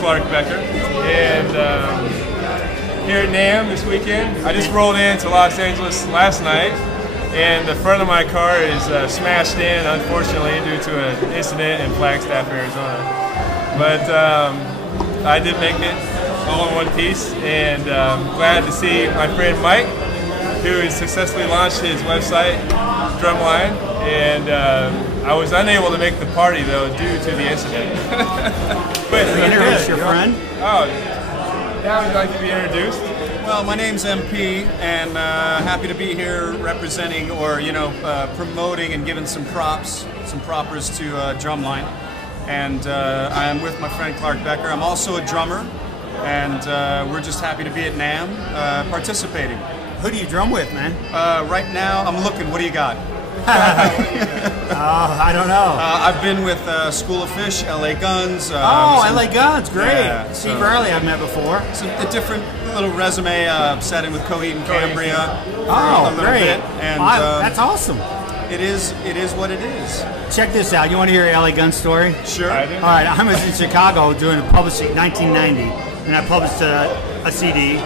Clark Becker, and here at NAMM this weekend. I just rolled into Los Angeles last night, and the front of my car is smashed in, unfortunately, due to an incident in Flagstaff, Arizona. But I did make it all in one piece, and glad to see my friend Mike, who has successfully launched his website, DRUMline, and I was unable to make the party though due to the incident. But introduce your friend. Oh, yeah, would you like to be introduced? Well, my name's MP, and happy to be here representing, or promoting and giving some props, some proppers to DRUMline. And I am with my friend Clark Becker. I'm also a drummer, and we're just happy to be at NAMM participating. Who do you drum with, man? Right now, I'm looking. What do you got? I don't know. I've been with School of Fish, LA Guns. LA Guns, great. Yeah, Steve Riley I've met before. It's a different little resume set in with Coheed and Cambria. Oh, great. Bit, and that's awesome. It is what it is. Check this out. You want to hear an LA Gun story? Sure. All right, I was in Chicago doing a publishing 1990, and I published a CD.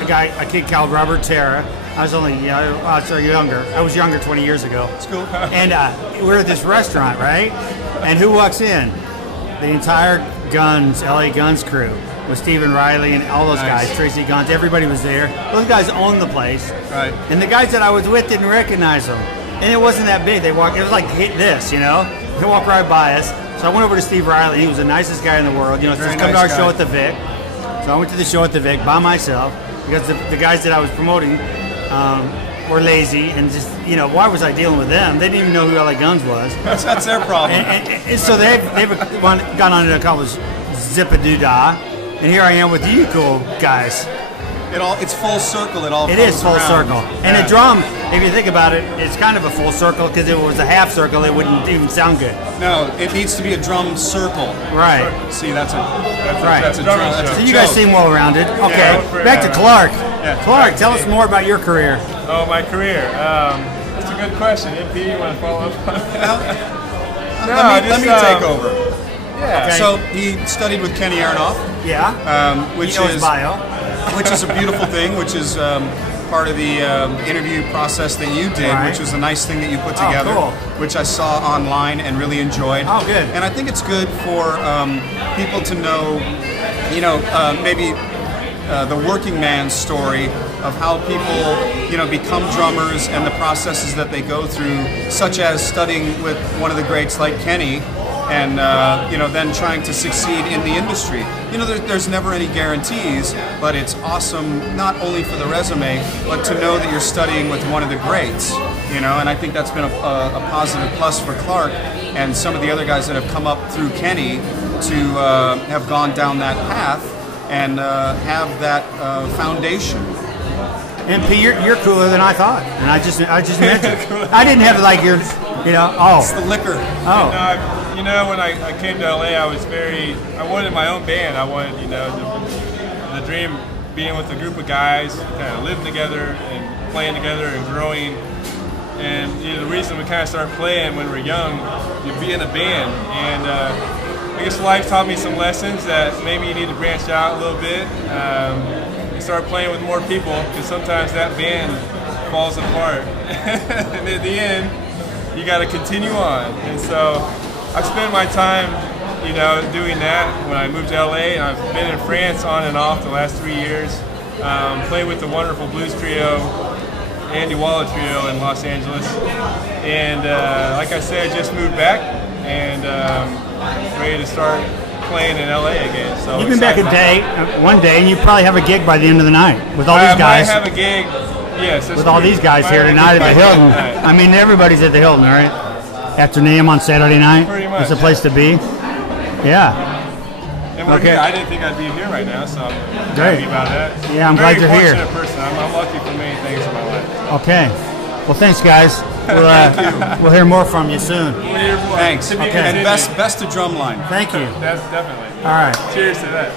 A kid called Robert Terra. I was only, I was younger. I was younger 20 years ago. That's cool. And we're at this restaurant, right? And who walks in? The entire Guns, LA Guns crew, with Stephen Riley and all those guys, Tracy Guns, everybody was there. Those guys owned the place. Right. And the guys that I was with didn't recognize them. And it wasn't that big. They walked, it was like this, you know? They walked right by us. So I went over to Steve Riley. He was the nicest guy in the world. You know, just come to our show at the Vic. So I went to the show at the Vic by myself, because the guys that I was promoting were lazy, and just, why was I dealing with them? They didn't even know who LA Guns was. That's their problem. And so they've gone on to accomplish Zip-a-doo-dah, and here I am with you cool guys. It's full circle. It is full circle. And a drum, if you think about it, it's kind of a full circle, because if it was a half circle, it wouldn't even sound good. No, it needs to be a drum circle. Right. See, that's a drum. So you guys seem well-rounded. Okay, Yeah, back to Clark. Yeah. Clark, tell us more about your career. Oh, my career. That's a good question. MP, you want to follow up on that? Let me take over. Yeah. Okay. So he studied with Kenny Aronoff. Yeah. Which he knows is bio. Which is a beautiful thing. Which is part of the interview process that you did, which was a nice thing that you put together, cool. which I saw online and really enjoyed. Oh, good. And I think it's good for people to know, maybe the working man's story of how people, become drummers and the processes that they go through, such as studying with one of the greats like Kenny, and then trying to succeed in the industry. There's never any guarantees, but it's awesome not only for the resume, but to know that you're studying with one of the greats. And I think that's been a positive plus for Clark and some of the other guys that have come up through Kenny to have gone down that path and have that foundation. MP, you're cooler than I thought, and I just meant it. I didn't have like your, It's the liquor. Oh. When I came to LA, I wanted my own band. I wanted, the dream being with a group of guys, kind of living together and playing together and growing. And the reason we kind of started playing when we were young, you'd be in a band. And I guess life taught me some lessons that maybe you need to branch out a little bit and start playing with more people, because sometimes that band falls apart. And at the end, you got to continue on. And so I've spent my time, doing that when I moved to LA, and I've been in France on and off the last 3 years. Played with the wonderful blues trio, Andy Waller Trio in Los Angeles. And like I said, I just moved back and ready to start playing in LA again. So you've been back one day, and you probably have a gig by the end of the night with all these guys. I have a gig, yes. With all these guys here tonight at the Hilton. I mean, everybody's at the Hilton, right? After NAMM on Saturday night. Pretty much. It's a place to be. Yeah. And we're here. I didn't think I'd be here right now, so I'm great happy about that. Yeah, I'm glad you're here. Very fortunate person. I'm lucky for many things in my life. Okay. Well, thanks, guys. We'll hear more from you soon. Thanks. Okay. And best to DRUMline. Thank you. That's definitely. All right. Cheers to that.